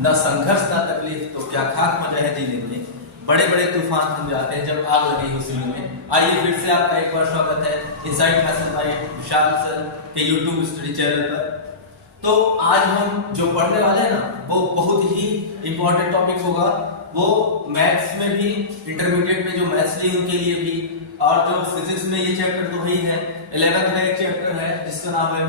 न संघर्ष ना तकलीफ तो क्या खाक मजा है जीने में। बड़े बड़े तूफान थम जाते हैं जब आग लगी हो सिल में। आइए फिर से आपका एक बार स्वागत है इनसाइड फैशन बाय विशाल सर के यूट्यूब स्टडी चैनल पर। तो आज हम जो पढ़ने वाले हैं ना वो बहुत ही इंपॉर्टेंट टॉपिक होगा। वो मैथ्स में भी, इंटरमीडिएट में जो मैथ्स लिए उनके लिए भी, और जो फिजिक्स में ये चैप्टर तो वही है। 11th में एक चैप्टर है जिसका नाम है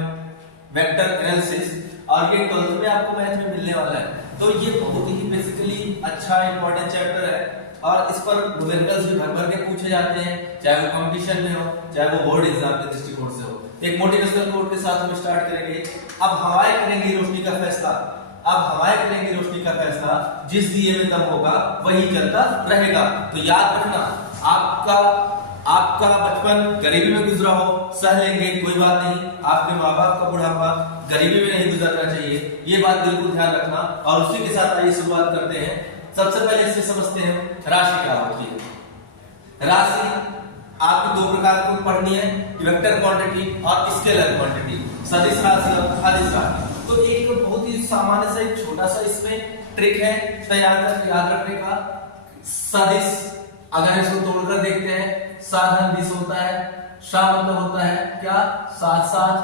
वेक्टर एनालिसिस, और ये 12th में आपको मैथ में मिलने वाला है। तो ये बहुत ही बेसिकली अच्छा इंपॉर्टेंट चैप्टर है और इस पर न्यूमेरिकल्स भी भर भर के पूछे जाते हैं, चाहे वो कंपटीशन में हो चाहे वो बोर्ड एग्जाम के दृष्टिकोण से हो। एक मोटिवेशनल कोट के साथ हम स्टार्ट करेंगे। अब हवाएं करेंगी रोशनी का फैसला, अब हवाएं करेंगी रोशनी का फैसला, जिस दिए में दम होगा वही जलता रहेगा। तो याद रखना, आपका बचपन गरीबी में गुजरा हो, सह लेंगे कोई बात नहीं। आपके माँ बाप का बुढ़ापा गरीबी में नहीं गुजरना चाहिए, ये बात बिल्कुल ध्यान रखना। और उसी के साथ आइए शुरुआत करते हैं। सबसे पहले इससे समझते हैं राशि क्या होती है। राशि आपको दो प्रकार की पढ़नी है, वेक्टर क्वांटिटी और स्केलर क्वांटिटी, सदिश राशि और अदिश राशि। तो एक बहुत ही सामान्य सा एक छोटा सा इसमें ट्रिक है तैयार कर याद रखने का। सदिश अगर इसको तोड़कर देखते हैं, साधन दिश होता है, शा मतलब होता है क्या, साथ साथ,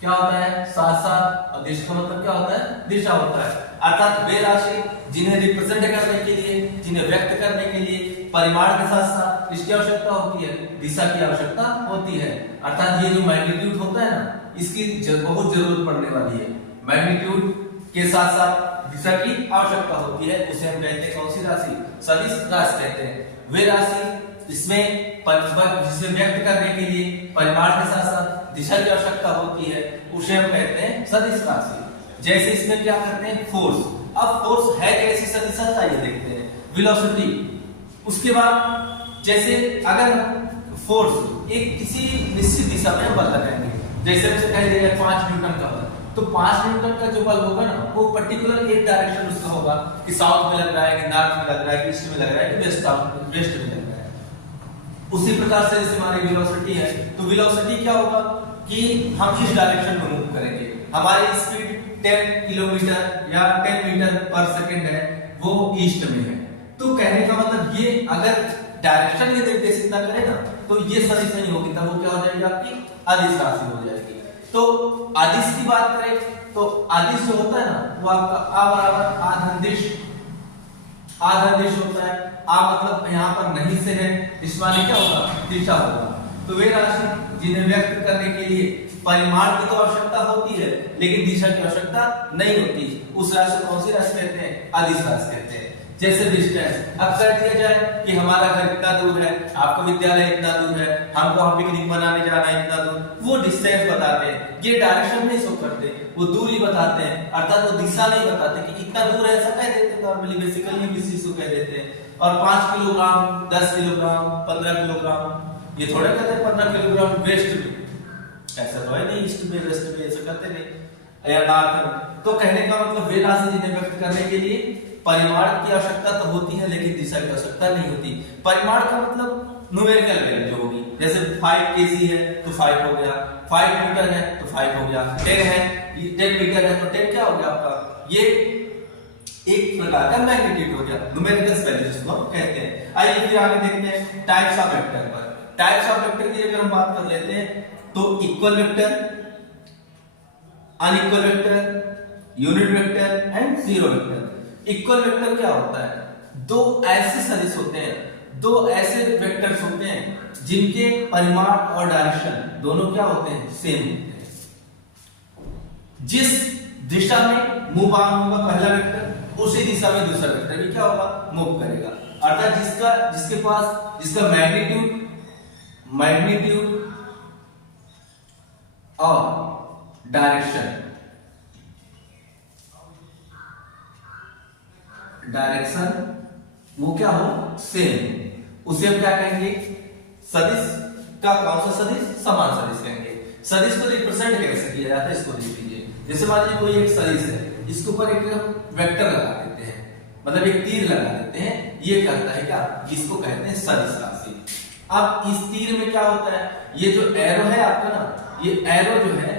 क्या होता है साथ साथ, और दिश का मतलब क्या होता है दिशा होता है। अर्थात वे राशि जिन्हें रिप्रेजेंट करने के लिए, जिन्हें व्यक्त करने के लिए परिमाण के साथ साथ इसकी आवश्यकता होती है, दिशा की आवश्यकता होती है। अर्थात ये जो मैग्नीट्यूड होता है ना, इसकी बहुत जरूरत पड़ने वाली है। मैग्नीट्यूड के साथ साथ दिशा की आवश्यकता होती है, उसे हम कहते हैं कौन सी राशि, सदिश राशि कहते हैं। वे राशि इसमें जिसे व्यक्त करने के लिए परिमाण के साथ साथ दिशा की आवश्यकता होती है, उसे हम कहते हैं सदिश राशि। जैसे इसमें क्या करते हैं फोर्स। अब फोर्स है कैसी सदिश, आइए देखते हैं। वेलोसिटी, उसके बाद जैसे अगर फोर्स एक किसी निश्चित दिशा में बल लगाएंगे, जैसे हमसे कह दिया 5 न्यूटन का बल, तो 5 न्यूटन का जो बल होगा ना वो पर्टिकुलर एक डायरेक्शन उसका होगा कि साउथ में लग रहा है, कि नॉर्थ में लग रहा है, कि ईस्ट में लग रहा है, कि वेस्ट में लग रहा है। उसी प्रकार से जैसे हमारी वेलोसिटी है, तो वेलोसिटी क्या होगा कि हम इस डायरेक्शन में मूव करेंगे। हमारी स्पीड 10 किलोमीटर या 10 मीटर पर सेकंड है, वो ईस्ट में है। तो कहने का मतलब ये अगर डायरेक्शन ये निर्देशित ना करे ना तो ये सदिश नहीं होगी, तब वो क्या हो जाएगी आपकी अदिश राशि हो जाएगी। तो अदिश की बात करें तो अदिश जो होता है ना वो आपका आ बराबर आधन दिश होता है। आ मतलब यहाँ पर नहीं से है, इस वाले क्या होगा दिशा होगा। तो वे राशि जिन्हें व्यक्त करने के लिए परिमाण की तो आवश्यकता होती है लेकिन दिशा की आवश्यकता नहीं होती, उस राशि को कौन सी राशि कहते हैं, अदिश राशि कहते हैं। जैसे डिस्टेंस, अब कह दिया जाए कि हमारा घर इतना दूर है, आपका विद्यालय इतना दूर है, हमको हम पिकनिक मनाने जाना है इतना दूर, वो डिस्टेंस बताते हैं। ये डायरेक्शन नहीं शो करते, वो दूरी बताते हैं, अर्थात वो दिशा नहीं बताते कि इतना दूर है, ऐसा कह देते हैं नॉर्मली, बेसिकली किसी को कह देते हैं। और 5 किलोग्राम, 10 किलोग्राम, 15 किलोग्राम, ये थोड़े कहते हैं 15 किलोग्राम वेस्ट में, ऐसा तो है नहीं, ईस्ट में वेस्ट में ऐसा करते नहीं, या नॉर्थ में। तो कहने का मतलब वे राशि जिन्हें व्यक्त करने के लिए परिमाण की आवश्यकता तो होती है लेकिन दिशा की आवश्यकता नहीं होती। परिमाण का मतलब न्यूमेरिकल वैल्यू जो होगी, जैसे 5 केजी है तो 5 हो गया, 5 न्यूटन है तो 5 हो गया, 10 है 10 मीटर है तो 10 क्या हो गया आपका, ये एक प्रकार का मैग्नीट्यूड हो गया, न्यूमेरिकल वैल्यू जिसको हम कहते हैं। आइए फिर आगे देखते हैं टाइप्स ऑफ वेक्टर पर। टाइप्स ऑफ वेक्टर की अगर हम बात कर लेते हैं तो equal vector, unequal vector, unit vector and zero vector. Equal vector क्या होता है, दो ऐसे सदिश होते हैं, दो ऐसे वेक्टर्स होते हैं जिनके परिमाण और डायरेक्शन दोनों क्या होते हैं, सेम होते हैं। जिस दिशा में मूव ऑन होगा पहला वेक्टर, उसी दिशा में दूसरा वेक्टर भी क्या होगा, मूव करेगा। अर्थात जिसका मैग्नीट्यूड और डायरेक्शन वो क्या हो, सेम, उसे हम क्या कहेंगे, सदिश का कौन सा सदिश, समान सदिश कहेंगे। सदिश को रिप्रेजेंट कैसे किया जाता है, इसको देख लीजिए। जैसे मान लीजिए कोई एक सदिश है, इसके ऊपर एक वेक्टर लगा देते हैं, मतलब एक तीर लगा देते हैं, ये कहता है क्या, जिसको कहते हैं सदिश राशि। अब इस तीर में क्या होता है, ये जो एरो है आपका ना, ये एरो जो है,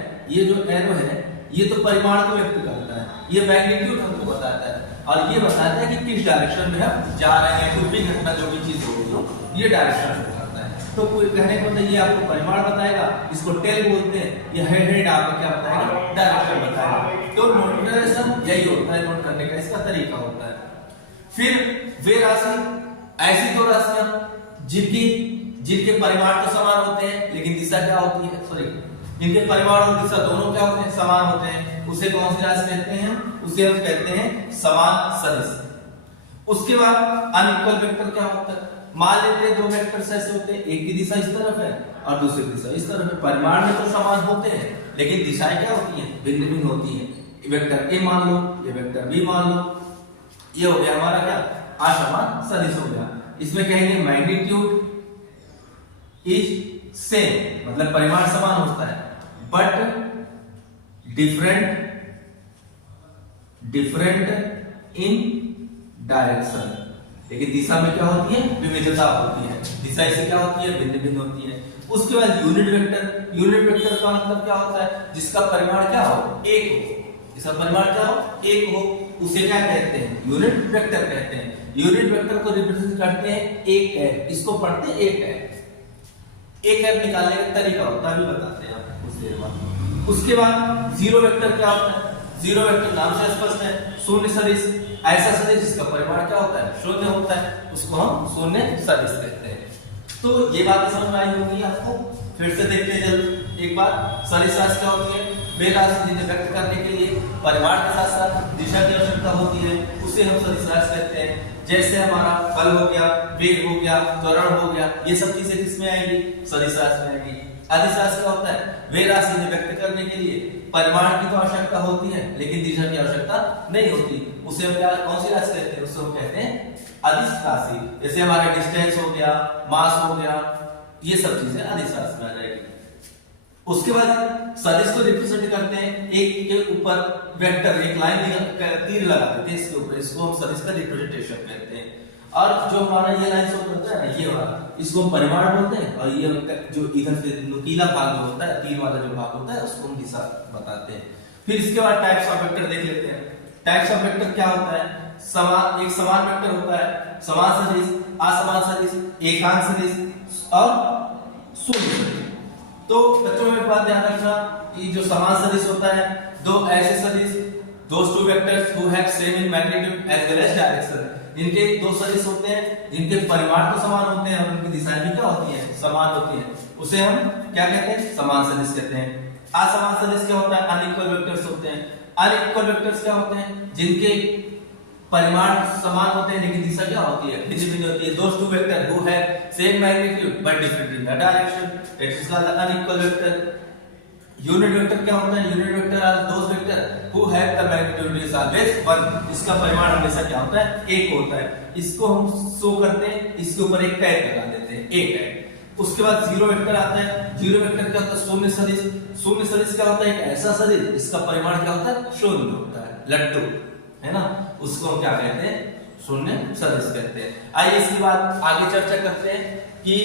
ये तो परिमाण को व्यक्त करता है, ये मैग्नीट्यूड हमको बताता है और ये बताता है कि किस डायरेक्शन में हम जा रहे हैं। कुछ भी घटना जो भी चीज हो रही हो ये डायरेक्शन बताता है। तो कोई कहने को मतलब ये आपको परिमाण बताएगा, इसको टेल बोलते हैं। ये हेड आपको क्या बताएगा, डायरेक्शन बताएगा। तो नोटेशन यही होता है, नोट करने का इसका तरीका होता है। फिर वे राशि ऐसी दो राशियां जिनके परिमाण तो समान होते हैं लेकिन दिशा क्या होती है, सॉरी जिनके परिमाण और दिशा दोनों क्या होते हैं, समान होते हैं, उसे कौन सी राशि कहते हैं, उसे हम कहते हैं समान सदिश। उसके बाद अनइक्वल वेक्टर क्या होता है, मान लेते हैं दो वेक्टर्स ऐसे होते हैं, एक की दिशा इस तरफ है और दूसरी दिशा इस तरफ है। परिमाण में तो समान होते हैं लेकिन दिशाएं क्या होती हैं, भिन्न भिन्न होती हैं। वेक्टर ए मान लो, ये वेक्टर बी मान लो, ये हो गया हमारा क्या, असमान सदिश हो गया। इसमें कहेंगे मैग्नीट्यूड इज सेम, मतलब परिमाण समान होता है बट डिफरेंट इन डायरेक्शन, लेकिन दिशा में क्या होती है, विविधता होती है। दिशा इससे क्या होती है, भिन्न भिन्न होती है। उसके बाद यूनिट वेक्टर, यूनिट वेक्टर का मतलब क्या होता है, जिसका परिमाण क्या हो, एक हो, जिसका परिमाण क्या हो, एक हो, उसे क्या कहते हैं, यूनिट वेक्टर कहते हैं। यूनिट वेक्टर को रिप्रेजेंट करते हैं एक है, इसको पढ़ते हैं एक है। एक है निकालने का तरीका होता है, अभी बताते हैं आपको कुछ देर बाद। उसके बाद जीरो वेक्टर क्या होता है, जीरो वेक्टर नाम से स्पष्ट है, शून्य सदिश, ऐसा सदिश जिसका परिमाण क्या होता है, शून्य होता है, उसको हम शून्य सदिश कहते हैं। तो ये बातें समझ में आई होंगी आपको। फिर से देखते हैं जल्द एक बार, सदिश राशि क्या होती है, वे राशि जिन्हें व्यक्त करने के लिए परिमाण के साथ साथ दिशा की आवश्यकता होती है, उसे हम सदिश राशि कहते हैं। जैसे हमारा बल हो गया, वेग हो गया, त्वरण हो गया, ये सब चीजें किसमें आएंगी, सदिश राशि में आएंगी। अदिश राशि क्या होता है, वे राशि जिन्हें व्यक्त करने के लिए परिमाण की तो आवश्यकता होती है लेकिन दिशा की आवश्यकता नहीं होती, उसे हम क्या, कौन सी राशि कहते हैं, उससे हम कहते हैं अदिश राशि। जैसे हमारे डिस्टेंस हो गया, मास हो गया, ये सब चीजें अदिश राशि में आ जाएगी। उसके बाद सदिश को रिप्रेजेंट करते हैं, एक के ऊपर वेक्टर, एक लाइन तीर लगा देते हैं इसके ऊपर, इसको हम सदिश का रिप्रेजेंटेशन कहते हैं। और जो हमारा ये लाइन शो करता है ना, ये वाला, इसको हम परिमाण बोलते हैं। और ये जो इधर से नुकीला भाग जो होता है, तीर वाला जो भाग होता है, उसको हम दिशा बताते हैं। फिर इसके बाद टाइप्स ऑफ वेक्टर देख लेते हैं। टाइप्स ऑफ वेक्टर क्या होता है, समान, एक समान वेक्टर होता है, समान सदिश, असमान सदिश, एकांक सदिश और शून्य सदिश। तो बच्चों में बात ध्यान रखना कि जो समान सदिश होता है, दो ऐसे सदिश, those two vectors who have same in magnitude as well as direction, जिनके दो सदिश होते हैं जिनके परिमाण तो समान होते हैं और उनकी दिशाएं भी क्या होती हैं, समान होती हैं, उसे हम क्या कहते हैं, समान सदिश कहते हैं। असमान सदिश क्या होता है, अनइक्वल वेक्टर्स होते हैं। अनइक्वल वेक्टर्स क्या होते हैं, जिनके परिमाण समान होते हैं लेकिन दिशा क्या होती है, भिन्न भिन्न होती है। those two vectors who have same magnitude but different in the direction, that is called the unequal vector. Unit vector क्या होता है, unit vector are those vector who have the magnitude is always 1, इसका परिमाण हमेशा क्या होता है, एक होता है। इसको हम शो करते हैं, इसके ऊपर एक टैग लगा देते हैं, एक टैग। उसके बाद जीरो वेक्टर आता है। जीरो वेक्टर क्या होता है, शून्य सदिश। शून्य सदिश क्या होता है, एक ऐसा सदिश इसका परिमाण क्या होता है, शून्य होता है, लट्टू है ना, उसको हम क्या कहते हैं, शून्य सदिश कहते हैं। आइए इसके बाद आगे चर्चा करते हैं कि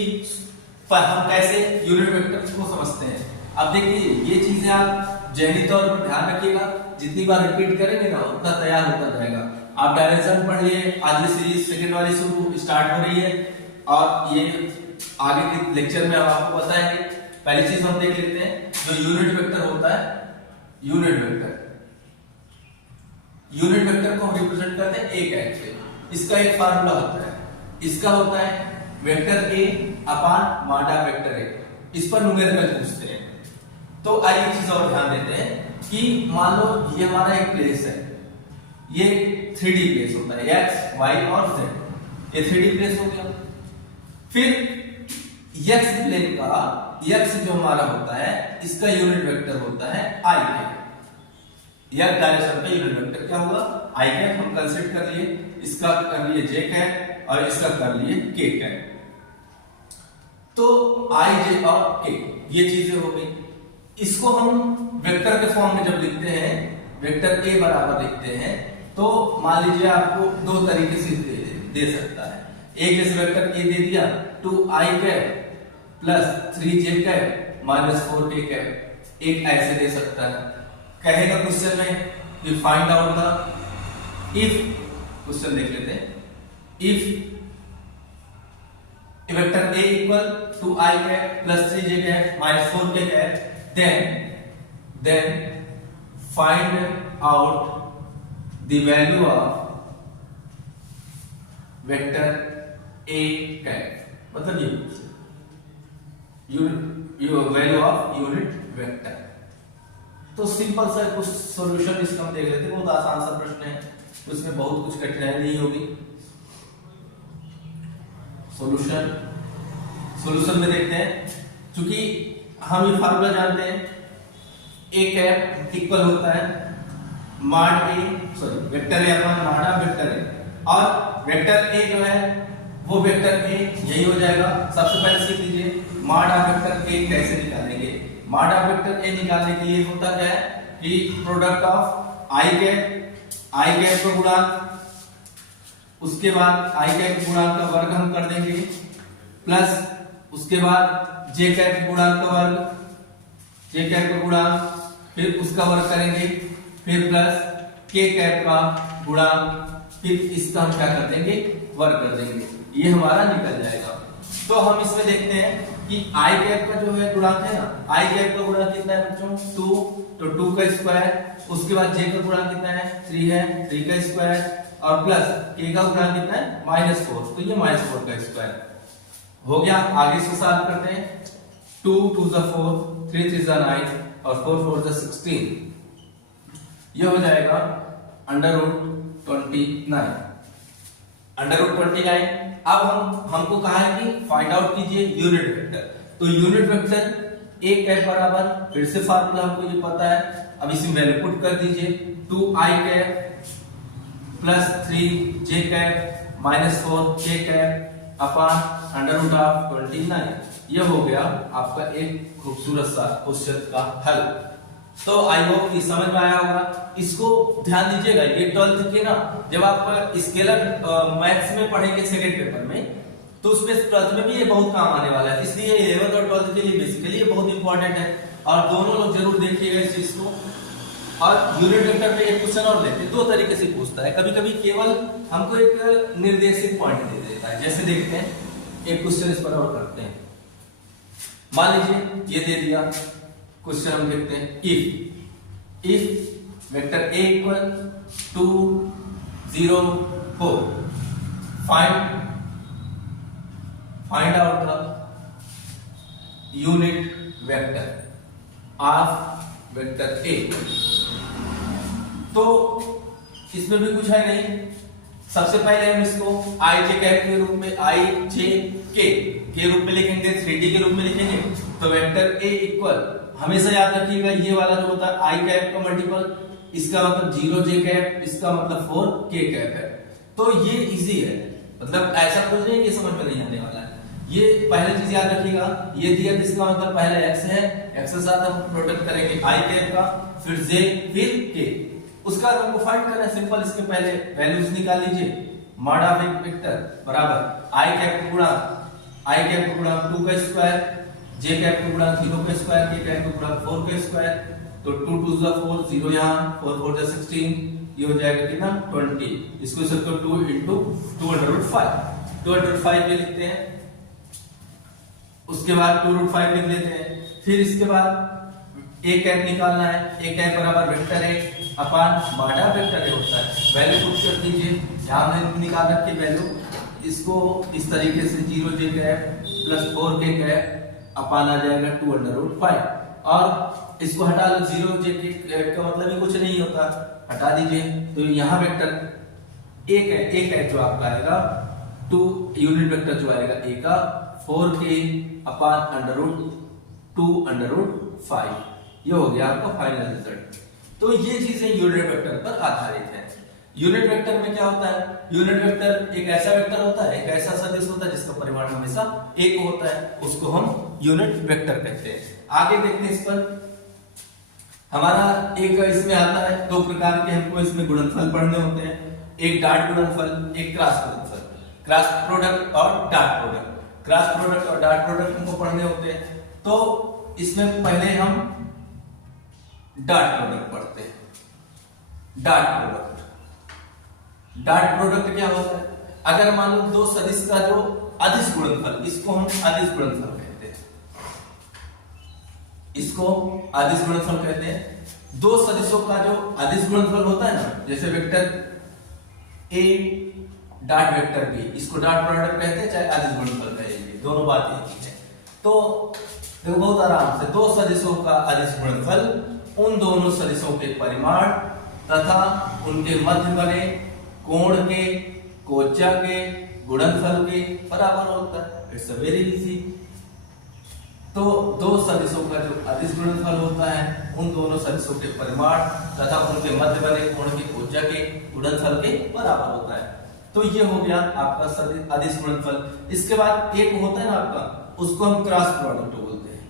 हम कैसे यूनिट वेक्टर को समझते हैं। अब देखिए ये चीजें आप जहनी तौर पर ध्यान रखिएगा, जितनी बार रिपीट करेंगे ना उतना तैयार होता जाएगा। आप डायरेक्शन पढ़ लिए, आज ये सीरीज सेकंड वाली शुरू स्टार्ट हो रही है और ये आगे के लेक्चर में हम आपको बताएंगे। पहली चीज हम देख लेते हैं, जो यूनिट वेक्टर होता है, यूनिट वेक्टर को हम रिप्रेजेंट करते हैं एक एक्स से। इसका एक फार्मूला होता है, इसका होता है वेक्टर ए अपान माडा वेक्टर ए। इस पर न्यूमेरिकल पूछते हैं। तो आइए एक चीज और ध्यान देते हैं कि मान लो ये हमारा एक प्लेस है, ये 3D प्लेस होता है, x, y और z, ये 3D प्लेस हो गया। फिर x प्लेन का, x जो हमारा होता है, इसका यूनिट वेक्टर होता है i कैप। यह डायरेक्शन का यूनिट वेक्टर क्या होगा, i कैप। हम कंसीडर कर लिए, इसका कर लिए j कैप और इसका कर लिए k कैप। तो i, j और k ये चीजें हो गई। इसको हम वेक्टर के फॉर्म में जब लिखते हैं, वेक्टर a बराबर लिखते हैं, तो मान लीजिए आपको दो तरीके से दे सकता है। एक जैसे वेक्टर a दे दिया 2i cap plus 3j cap minus 4k cap, एक ऐसे दे सकता है। कहेगा क्वेश्चन में you find out the if, question देख लेते हैं, if vector A equal to I cap plus 3j cap minus 4k cap, then find out the value of vector A cap, मतलब ये वैल्यू ऑफ यूनिट वेक्टर। तो simple सा कुछ solution इसका हम देख लेते हैं, बहुत आसान सा प्रश्न है, उसमें बहुत कुछ कठिनाई नहीं होगी। सॉल्यूशन में देखते हैं, क्योंकि हम ये फार्मूला जानते हैं, A कैप इक्वल होता है mod A, sorry vector A upon mod of vector A, और वेक्टर A जो है वो वेक्टर A यही हो जाएगा। सबसे पहले सीख लीजिए मॉड ऑफ वेक्टर A कैसे निकालेंगे। मॉड ऑफ वेक्टर A निकालने के लिए होता क्या है कि प्रोडक्ट ऑफ I कैप का गुणांक, उसके बाद I कैप गुणांक का वर्ग हम कर देंगे, प्लस उसके बाद J कैप गुणांक का वर्ग, J कैप का गुणांक, फिर उसका वर्ग करेंगे, फिर प्लस K कैप का गुणांक, फिर इसका हम क्या कर देंगे, वर्ग कर देंगे, ये हमारा निकल जाएगा। तो हम इसमें देखते हैं कि I कैप का जो है गुणांक है ना, I कैप का गुणांक कितना है बच्चों, 2, तो 2 का स्क्वायर, उसके बाद J का गुणांक कितना है, 3 है, 3 का स्क्वायर, और प्लस K का गुणांक कितना है, -4, तो ये -4 का स्क्वायर हो गया। आगे से सॉल्व करते हैं, 2 2 4, 3 3 9 और 4 4 16, ये हो जाएगा √29। √29। अब हमको कहा है कि फाइंड आउट कीजिए यूनिट वेक्टर, तो यूनिट वेक्टर A कैप बराबर, फिर से फार्मूला हमको ये पता है, अब इसमें वैल्यू पुट कर दीजिए, 2I cap plus 3j cap minus 4k cap upon √29, ये हो गया आपका एक खूबसूरत सा क्वेश्चन का हल। तो आई होप कि समझ में आया होगा। इसको ध्यान दीजिएगा, ये 12th के ना जब आप स्केलर मैथ्स में पढ़ेंगे सेकंड पेपर में, तो उसमें 12th में भी ये बहुत काम आने वाला है, इसलिए 11th और 12th के लिए बेसिकली ये बहुत इंपॉर्टेंट है, और दोनों लोग जरूर देखिएगा इस चीज को। और यूनिट वेक्टर पे एक क्वेश्चन और लेते हैं, दो तरीके से पूछता है, कभी कभी केवल हमको एक निर्देशित पॉइंट दे देता है। जैसे देखते हैं एक क्वेश्चन इस पर और करते हैं, मान लीजिए ये दे दिया क्वेश्चन, हम देखते हैं if vector A equal 2 0 4 find out the unit vector of vector A। तो इसमें भी कुछ है नहीं, सबसे पहले हम इसको I J कैप के रूप में, I J K के रूप में लिखेंगे, 3D के रूप में लिखेंगे। तो वेक्टर A इक्वल, हमेशा याद रखिएगा ये वाला जो होता है I कैप का मल्टीपल, इसका मतलब 0j कैप, इसका मतलब 4k कैप है। तो ये इजी है, मतलब ऐसा कुछ नहीं कि समझ में नहीं आने वाला है। ये पहले चीज याद रखिएगा, ये दिया तो इसका मतलब पहले x है, x के साथ हम प्रोडक्ट करेंगे I कैप का, फिर j, फिर k, उसका हमको फाइंड करना है। सिंपल, इसके पहले वैल्यूज निकाल लीजिए। मॉड ऑफ एक वेक्टर बराबर I कैप का गुणा 2 का स्क्वायर, j कैप का गुणा 0 का स्क्वायर, k कैप का गुणा 4 का स्क्वायर, तो 2 2 4 0 यहाँ, 4 4 16, ये हो जाएगा कितना 20। इसको सबको 2 into 205 में लिखते हैं, उसके बाद 2√5 लिख लेते हैं। फिर इसके बाद A कैप निकालना है, A कैप बराबर vector A upon mod vector A होता है। वैल्यू पुट कर दीजिए, यहाँ हमने निकाल रखी वैल्यू, इसको इस तरीके से 0j cap plus 4k cap upon आ जाएगा 2√5, और इसको हटा लो, 0j कैप का मतलब ही कुछ नहीं होता, हटा दीजिए। तो यहाँ वेक्टर A कैप जो आपका आएगा 2 यूनिट वेक्टर जो आएगा A का 4k अपॉन √2√5, ये हो गया आपका फाइनल रिजल्ट। तो ये चीजें यूनिट वेक्टर पर आधारित है। यूनिट वेक्टर में क्या होता है, यूनिट वेक्टर एक ऐसा वेक्टर होता है, एक ऐसा सदिश होता है जिसका परिमाण हमेशा एक होता है, उसको हम यूनिट वेक्टर कहते हैं। आगे देखते हैं इस पर, हमारा एक इसमें आता है, दो प्रकार के हमको इसमें गुणनफल पढ़ने होते हैं, एक डॉट गुणनफल, एक क्रॉस गुणनफल, क्रॉस प्रोडक्ट और डॉट प्रोडक्ट। क्रॉस प्रोडक्ट और डॉट प्रोडक्ट हमको पढ़ने होते हैं। तो इसमें पहले हम डॉट प्रोडक्ट पढ़ते हैं। Dot product. डॉट प्रोडक्ट क्या होता है? अगर मान लो दो सदिश का जो अदिश गुणनफल, इसको हम अदिश गुणनफल कहते हैं, इसको अदिश गुणनफल कहते हैं। दो सदिशों का जो अदिश गुणनफल होता है ना, जैसे vector A dot vector B, इसको डॉट प्रोडक्ट कहते हैं चाहे अदिश गुणनफल कहेंगे, दोनों बात एक ही है। तो देखो बहुत आराम से, दो सदिशों का अदिश गुणनफल उन दोनों सदिशों के परिमाण तथा उनके मध्य बने कोण के कोज्या के गुणनफल के बराबर होता है। It's a very easy. तो दो सदिशों का जो अदिश गुणनफल होता है उन दोनों सदिशों के परिमाण तथा उनके मध्य बने कोण के कोज्या के गुणनफल के बराबर होता है। तो ये हो गया आपका अदिश गुणनफल। इसके बाद एक होता है ना आपका, उसको हम क्रॉस प्रोडक्ट बोलते हैं।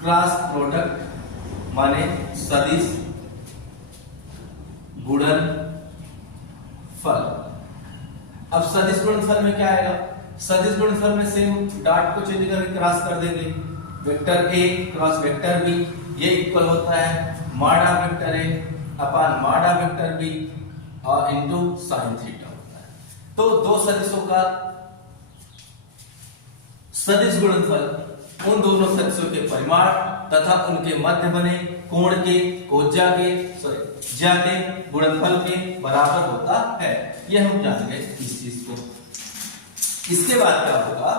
क्रॉस प्रोडक्ट माने सदिश गुणनफल। अब सदिश गुणनफल में क्या आएगा? सदिश गुणनफल में सेम डॉट को चेंज करके क्रॉस कर देंगे। Vector A cross vector B, ये इक्वल होता है mod vector A upon mod vector B और इनटू साइन थीटा होता है। तो दो सदिशों का सदिश गुणनफल उन दोनों सदिशों के परिमाण तथा उनके मध्य बने कोण के कोज्या के ज्या के गुणनफल के बराबर होता है। ये हम जान गए इस चीज को। इसके बाद क्या होगा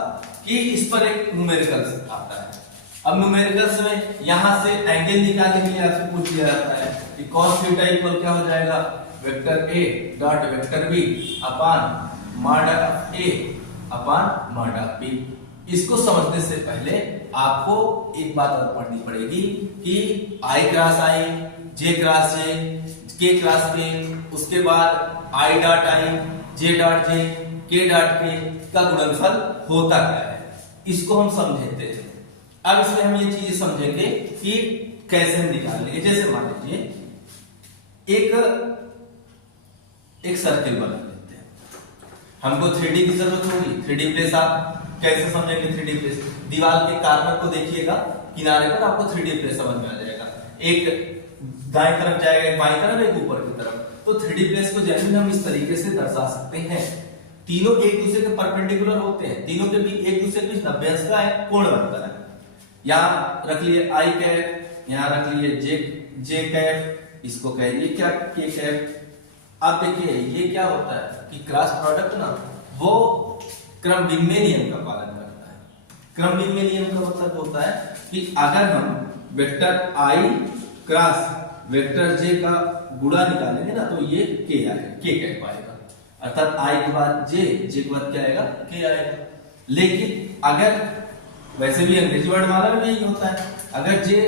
कि इस पर एक न्यूमेरिकल्स आता है। अब न्यूमेरिकल्स में यहां से एंगल निकालने के लिए आपसे पूछ लिया जाता है कि cos थीटा इक्वल क्या हो जाएगा? Vector A dot vector B upon mod A upon माडा बी। इसको समझने से पहले आपको एक बात और पढ़नी पड़ेगी कि आई क्रॉस आई, जे क्रॉस जे, के क्रॉस के, उसके बाद I dot I, J dot J, के डॉट के का गुणनफल होता क्या है, इसको हम समझते हैं। अब इसमें हम ये चीजें समझेंगे कि कैसे हम निकाल लेंगे। जैसे मान लीजिए एक सर्किल बना लेते हैं, हमको 3D की जरूरत होगी। 3D प्लेस आप कैसे समझेंगे? 3D प्लेस दीवार के कार्नर को देखिएगा, किनारे पर आपको 3D प्लेस समझ में आ जाएगा। एक दाएं तरफ जाएगा, एक बाएं तरफ, एक ऊपर की तरफ। तो 3D प्लेस को जनरली हम इस तरीके से दर्शा सकते हैं। तीनों एक दूसरे के परपेंडिकुलर होते हैं, तीनों के बीच एक दूसरे के बीच 90 अंश का कोण बनता है। यहाँ रख लिए आई कैप, यहाँ रख लिए जे कैप, इसको कहिए क्या के कैप। अब देखिए ये क्या होता है कि क्रॉस प्रोडक्ट ना वो क्रम विनिमय नियम का पालन करता है। क्रम विनिमय नियम का मतलब होता है कि अगर हम वेक्टर आई क्रॉस वेक्टर जे का गुणा निकालेंगे ना, तो ये के आएगा, के कह पाएगा। अर्थात आई के बाद जे के बाद क्या आएगा? के आएगा। लेकिन अगर वैसे भी अंग्रेजी वर्णमाला में यही होता है, अगर जे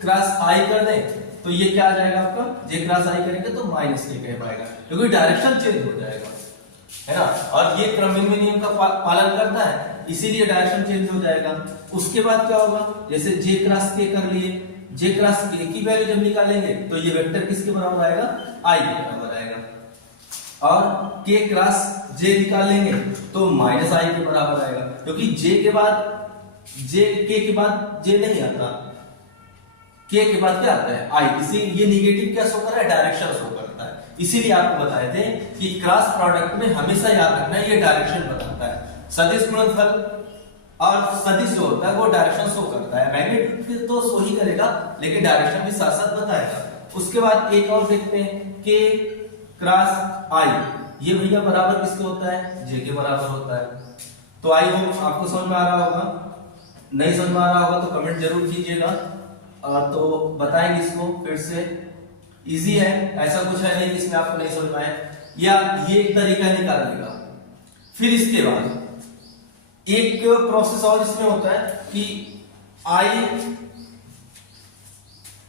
क्रॉस आई कर दें तो ये क्या आ जाएगा आपका? जे क्रॉस आई करेंगे तो माइनस के कह पाएगा, क्योंकि डायरेक्शन चेंज हो जाएगा, है ना। और ये क्रम विनिमय नियम का पालन करता है, इसीलिए डायरेक्शन चेंज हो जाएगा। उसके बाद क्या होगा? जैसे जे क्रॉस के कर लिए, जे क्रॉस के की वैल्यू जब निकालेंगे तो ये वेक्टर किसके बराबर आएगा? आई के बराबर आएगा। और के क्रॉस जे निकालेंगे तो माइनस आई के बराबर आएगा, क्योंकि जे के बाद जे नहीं आता, के के बाद क्या आता है? आई। इसी ये निगेटिव क्या शो कर रहा है? डायरेक्शन शो करता है। इसीलिए आपको बताए थे कि क्रॉस प्रोडक्ट में हमेशा याद रखना है ये डायरेक्शन बताता है। सदिश गुणनफल और सदिश जो होता है वो डायरेक्शन शो करता है। मैग्नीट्यूड तो शो ही करेगा, लेकिन डायरेक्शन भी साथ साथ बताएगा। उसके बाद एक और देखते हैं, के क्रॉस आई, ये भैया बराबर किसके होता है? जे के बराबर होता है। तो आई होप आपको समझ में आ रहा होगा। नहीं समझ में आ रहा होगा तो कमेंट जरूर कीजिएगा, तो बताएंगे इसको फिर से। इजी है, ऐसा कुछ है नहीं जिसमें आपको नहीं समझ में आए, या ये एक तरीका निकालने का। फिर इसके बाद एक प्रोसेस और इसमें होता है कि आई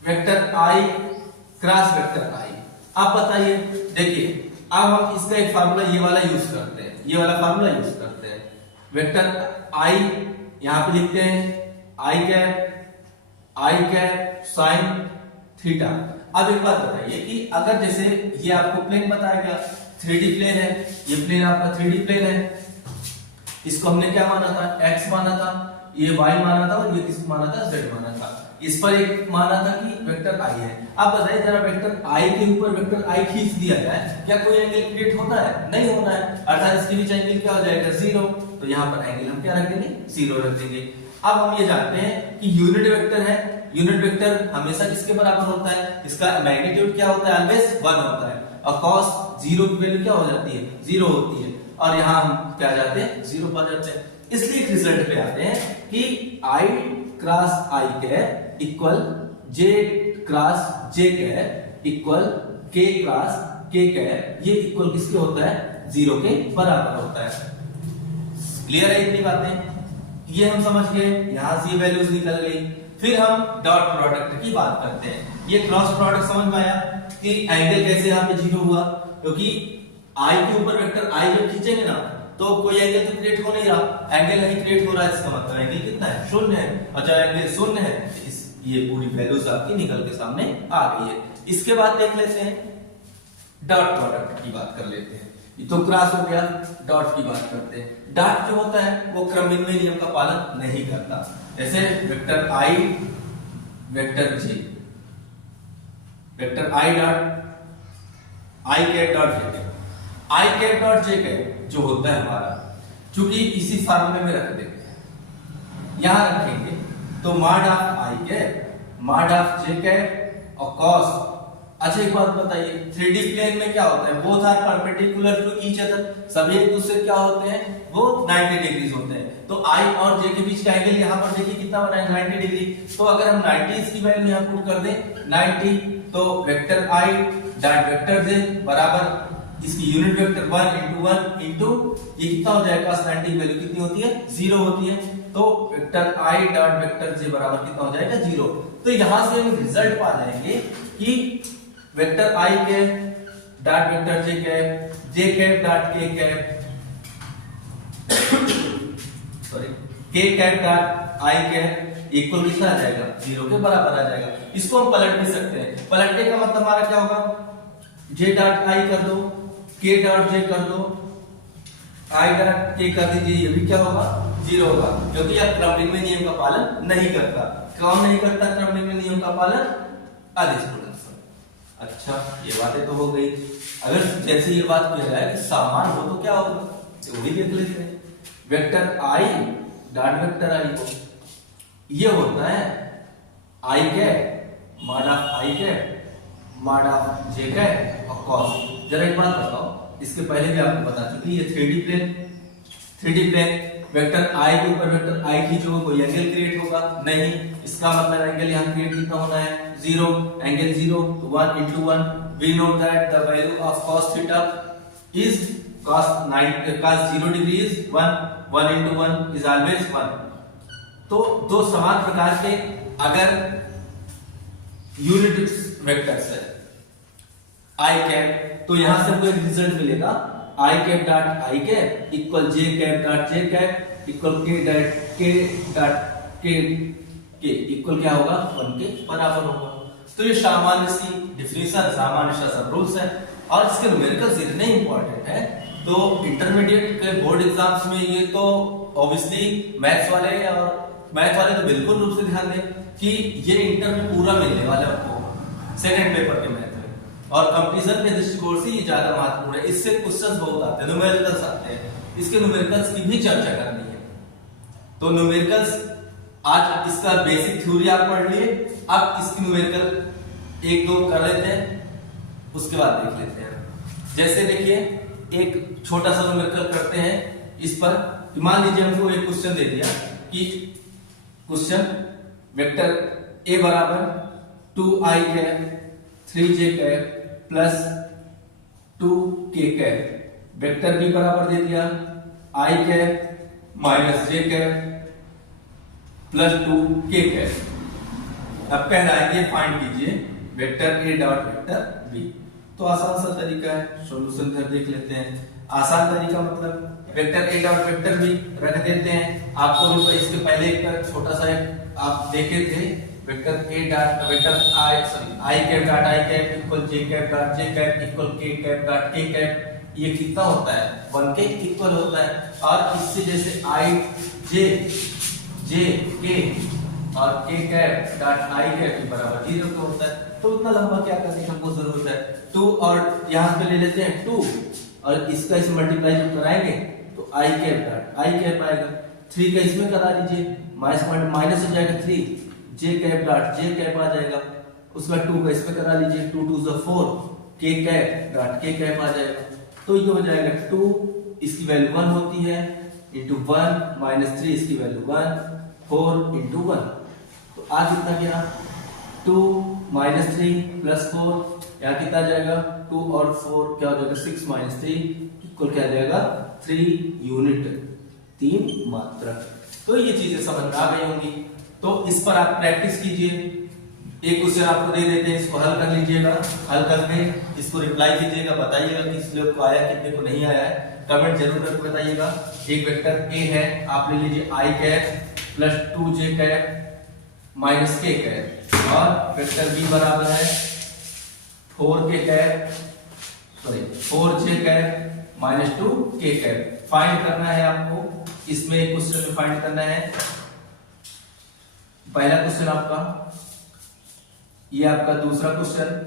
वेक्टर आई क्रॉस वेक्टर आई। आप बताइए, देखिए अब हम इसका एक फार्मूला ये वाला यूज करते हैं, ये वाला फार्मूला यूज करते हैं। वेक्टर आई यहां पे लिखते हैं आई कैप साइन थीटा। अब एक बात बताइए कि अगर जैसे ये आपको प्लेन बताया गया, 3D प्लेन है, ये प्लेन आपका 3D प्लेन है, इसको हमने क्या माना था? एक्स माना था। ये y माना था और ये किस माना था, z माना था। इस पर एक माना था कि वेक्टर i है। अब बताइए जरा वेक्टर i के ऊपर वेक्टर i खींच दिया जाए, क्या कोई एंगल क्रिएट होता है? नहीं होना है, अर्थात इसके बीच एंगल क्या हो जाएगा, 0। तो यहाँ पर एंगल हम क्या रख देंगे, 0 रख देंगे। अब हम ये जानते हैं कि यूनिट वेक्टर है, यूनिट वेक्टर हमेशा किसके बराबर होता है, इसका मैग्नीट्यूड क्या होता है, ऑलवेज 1 होता है, और cos 0 की वैल्यू क्या हो जाती है, 0 होती है, और यहाँ हम क्या जाते हैं, 0 पा जाते हैं। इसलिए एक रिजल्ट पे आते हैं कि i cross i cap equal j cross j cap equal k cross k cap, ये इक्वल किसके होता है, 0 के बराबर होता है। क्लियर है इतनी बातें, ये हम समझ गए, यहां से ये वैल्यूज निकल गई। फिर हम डॉट प्रोडक्ट की बात करते हैं। ये क्रॉस प्रोडक्ट समझ में आया कि एंगल कैसे यहाँ पे 0 हुआ, क्योंकि i के ऊपर वेक्टर i जब खींचेंगे ना तो कोई एंगल तो क्रिएट हो नहीं रहा, एंगल नहीं क्रिएट हो रहा है, इसका मतलब एंगल कितना है, 0 है। और जब एंगल 0 है तो ये पूरी वैल्यूज आपकी निकल के सामने आ गई है। इसके बाद देख लेते हैं डॉट प्रोडक्ट की बात कर लेते हैं। ये तो क्रॉस हो गया, डॉट की बात करते हैं। डॉट जो होता है वो क्रमविन्वय नियम का पालन नहीं करता। जैसे vector i vector j, vector i dot i cap dot j cap, i cap dot j cap जो होता है हमारा, चूंकि इसी फार्मूले में रख देते हैं, यहां रखेंगे तो mod of i cap mod of j cap और cos। अच्छा एक बात बताइए, 3D प्लेन में क्या होता है, both are perpendicular to each other, सभी एक दूसरे क्या होते हैं, वो 90 डिग्रीज होते हैं। तो i और j के बीच का एंगल यहाँ पर देखिए कितना बना है, 90 डिग्री। तो अगर हम 90 इसकी वैल्यू यहाँ पुट कर दें 90, तो vector i dot vector j बराबर इसकी यूनिट वेक्टर 1 इंटू ये कितना हो जाएगा, 90 की वैल्यू कितनी होती है, 0 होती है। तो vector i dot vector j बराबर कितना हो जाएगा, 0। तो यहां से हम रिजल्ट पा जाएंगे कि vector i cap dot vector j cap, j cap dot k cap sorry k cap dot i cap equal कितना आ जाएगा, 0 के बराबर आ जाएगा। इसको हम पलट भी सकते हैं, पलटने का मतलब हमारा क्या होगा, j डॉट i कर दो, k डॉट j कर दो, i डॉट k कर दीजिए, ये भी क्या होगा, 0 होगा, क्योंकि यह क्रमविन्वय नियम का पालन नहीं करता। कौन नहीं करता क्रमविन्वय नियम का पालन, आदेश प्रोडक्शन। अच्छा ये बातें तो हो गई। अगर जैसे ये बात किया जाए कि समान हो तो क्या होगा, वो भी देख लेते हैं। Vector i dot vector i को ये होता है i cap mod of i cap mod of j cap और cos। जरा एक बात बताओ, इसके पहले भी आपको बता चुकी, ये 3D प्लेन वेक्टर i के ऊपर वेक्टर i खींचोगे कोई एंगल क्रिएट होगा नहीं, इसका मतलब एंगल यहाँ क्रिएट कितना होना है, 0, angle 0, 1 into 1। We know that the value of cos theta is cos 0 degree is 1 into 1 is always 1। तो दो समान प्रकार के अगर यूनिट वेक्टर्स है i कैप, तो यहां से हमको एक रिजल्ट मिलेगा i cap dot i cap equal j cap dot j cap equal k dot k equal क्या होगा, 1 के बराबर होगा। तो ये सामान्य सी डिफिनेशन, सामान्य सा सब रूल्स है, और इसके न्यूमेरिकल्स इतने इंपॉर्टेंट है। तो इंटरमीडिएट के बोर्ड एग्जाम्स में ये तो ऑब्वियसली मैथ्स वाले तो बिल्कुल रूप से ध्यान दें कि ये इंटर में पूरा मिलने वाला है आपको सेकंड पेपर के मैथ में, और कंपटीशन के दृष्टिकोण से ये ज्यादा महत्वपूर्ण है। इससे क्वेश्चंस बहुत आते हैं, न्यूमेरिकल्स आते हैं, इसके न्यूमेरिकल्स की भी चर्चा करनी है। तो न्यूमेरिकल्स आज इसका बेसिक थ्योरी आप पढ़ लिए, अब इसकी न्यूमेरिकल 1-2 कर लेते हैं, उसके बाद देख लेते हैं। जैसे देखिए एक छोटा सा न्यूमेरिकल करते हैं इस पर। मान लीजिए हमको एक क्वेश्चन दे दिया कि क्वेश्चन वेक्टर a बराबर 2i cap 3j cap plus 2k cap, vector b बराबर दे दिया i cap minus j cap plus 2k cap. अब कह रहा है कि फाइंड कीजिए vector a dot vector b। तो आसान सा तरीका है, सॉल्यूशन कर देख लेते हैं। आसान तरीका मतलब vector a dot vector b रख देते हैं। आपको भी इसके पहले एक छोटा सा आप देखे थे, vector a dot vector i cap dot i cap equal j cap dot j cap equal k cap dot k cap. ये कितना होता है, 1 के इक्वल होता है। और इससे जैसे i j जे के और के कैप डॉट आई कैप बराबर 0 का होता है। तो उतना लंबा क्या करने की हमको जरूरत है, 2 और यहाँ पे ले लेते हैं 2 और इसका इसे मल्टीप्लाई जब कराएंगे तो आई कैप डॉट आई कैप आएगा, 3 का इसमें करा लीजिए माइनस हो जाएगा 3, जे कैप डॉट जे कैप आ जाएगा, उसके बाद 2 का इसमें करा लीजिए 2 2 4, के कैप डॉट के कैप आ जाएगा। तो ये हो जाएगा 2 इसकी वैल्यू 1 होती है इंटू 1 माइनस 3 इसकी वैल्यू 1, 4 इंटू 1, तो आ कितना गया 2 माइनस 3 प्लस 4, यहाँ कितना जाएगा 2 और 4 क्या हो जाएगा 6 माइनस 3 इक्वल क्या जाएगा 3 यूनिट, 3 मात्रा। तो ये चीजें समझ में आ गई होंगी। तो इस पर आप प्रैक्टिस कीजिए। एक क्वेश्चन आपको दे देते हैं, इसको हल कर लीजिएगा, हल करके इसको रिप्लाई कीजिएगा, बताइएगा कि इस लोग को आया कितने को नहीं आया है, कमेंट जरूर करके बताइएगा। एक वेक्टर ए है, आप ले लीजिए i cap plus 2j cap minus k cap, और वेक्टर बी बराबर है 4k cap sorry 4j cap minus 2k cap. Find करना है आपको, इसमें एक क्वेश्चन में फाइंड करना है। पहला क्वेश्चन आपका, ये आपका दूसरा क्वेश्चन,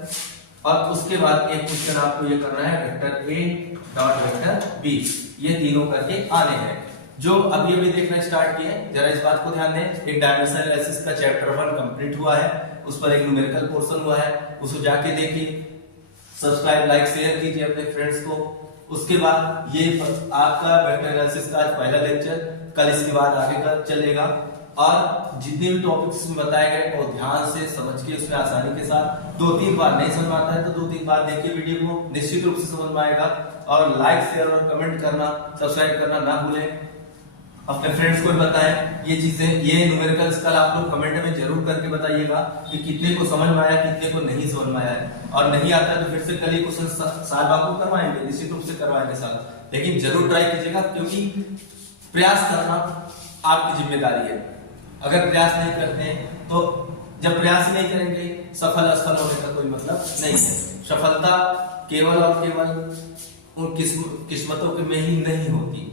और उसके बाद एक क्वेश्चन आपको ये करना है vector A dot vector B, ये तीनों करके आने हैं जो अभी अभी देखना स्टार्ट किए हैं। जरा इस बात को ध्यान दें, एक डायमेंशनल एनालिसिस का चैप्टर 1 कंप्लीट हुआ है, उस पर एक न्यूमेरिकल पोर्शन हुआ है, उसको जाके देखिए, सब्सक्राइब लाइक शेयर कीजिए अपने फ्रेंड्स को। उसके बाद ये आपका वेक्टर एनालिसिस का आज पहला लेक्चर, कल इसके बाद आगे का चलेगा, और जितने भी टॉपिक्स में बताए गए वो ध्यान से समझ के उसमें आसानी के साथ 2-3 बार नहीं समझ आता है तो 2-3 बार देखिए वीडियो को, निश्चित रूप से समझ में आएगा। और लाइक शेयर और कमेंट करना, सब्सक्राइब करना ना भूलें, अपने फ्रेंड्स को बताएं ये चीजें, ये न्यूमेरिकल्स कल आप लोग कमेंट में जरूर करके बताइएगा कि कितने को समझ में आया, कितने को नहीं समझ में आया है, और नहीं आता है तो फिर से कल ही क्वेश्चन साल बाबू करवाएंगे, निश्चित रूप से करवाएंगे साल, लेकिन जरूर ट्राई कीजिएगा, क्योंकि प्रयास करना आपकी जिम्मेदारी है। अगर प्रयास नहीं करते हैं तो जब प्रयास नहीं करेंगे सफल असफल होने का कोई मतलब नहीं है। सफलता केवल और केवल उन किस्मतों के में ही नहीं होती,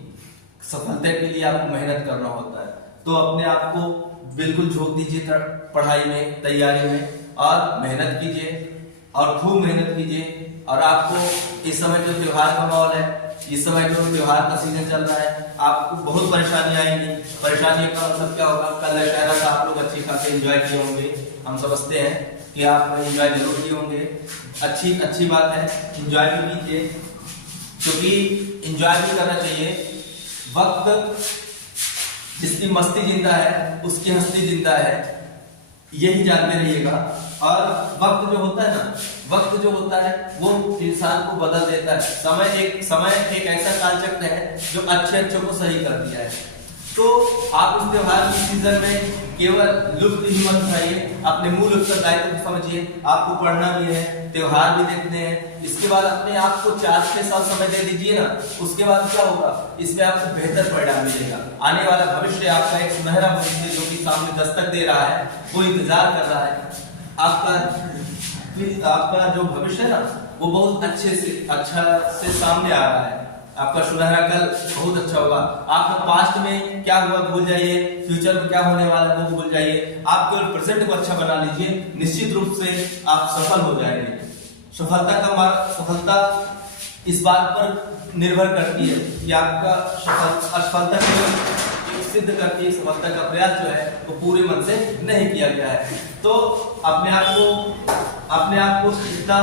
सफलता के लिए आपको मेहनत करना होता है। तो अपने आप को बिल्कुल झोंक दीजिए पढ़ाई में, तैयारी में, और मेहनत कीजिए और खूब मेहनत कीजिए। और आपको इस समय जो त्योहार का माहौल है, इस समय जो त्योहार का सीजन चल रहा है, आपको बहुत परेशानी आएंगी। परेशानी का मतलब क्या होगा, कल दशहरा का आप लोग अच्छी खासे एंजॉय किए होंगे, हम समझते हैं कि आप एंजॉय जरूर किए होंगे, अच्छी बात है, एंजॉय भी कीजिए, क्योंकि एंजॉय भी करना चाहिए। वक्त जिसकी मस्ती जिंदा है उसकी हस्ती जिंदा है, यही जानते रहिएगा। और वक्त जो होता है ना, वक्त जो होता है वो इंसान को बदल देता है। समय एक ऐसा कालचक्र है जो अच्छे को सही कर दिया है। तो आप इस त्योहार के सीजन में केवल लुत्फ ही मत उठाइए, अपने मूल उत्तरदायित्व को समझिए। आपको पढ़ना भी है, त्योहार भी देखने हैं, इसके बाद अपने आप को 4-6 साल समय दे दीजिए ना, उसके बाद क्या होगा, इसमें आपको बेहतर परिणाम मिलेगा। आने वाला भविष्य आपका एक सुनहरा भविष्य जो कि सामने दस्तक दे रहा है, वो इंतजार कर रहा है। आपका जो भविष्य है ना, वो बहुत अच्छा से सामने आ रहा है। आपका सुनहरा कल बहुत अच्छा होगा। आपका पास्ट में क्या हुआ भूल जाइए, फ्यूचर में क्या होने वाला है वो भूल जाइए, आप केवल प्रेजेंट को अच्छा बना लीजिए, निश्चित रूप से आप सफल हो जाएंगे। सफलता इस बात पर निर्भर करती है कि आपका असफलता सिद्ध करती है, सफलता का प्रयास जो है वो पूरे मन से नहीं किया गया है। तो अपने आप को इतना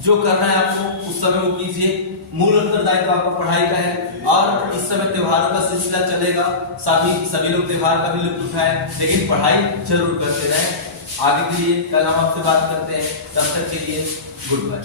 जो करना है आपको उस समय वो कीजिए। मूल उत्तरदायित्व आपका पढ़ाई का है, और इस समय त्योहारों का सिलसिला चलेगा, सभी लोग त्योहार का भी लुत्फ उठाएं, लेकिन पढ़ाई जरूर करते रहें। आगे के लिए कल हम आपसे बात करते हैं, तब तक के लिए गुड बाय।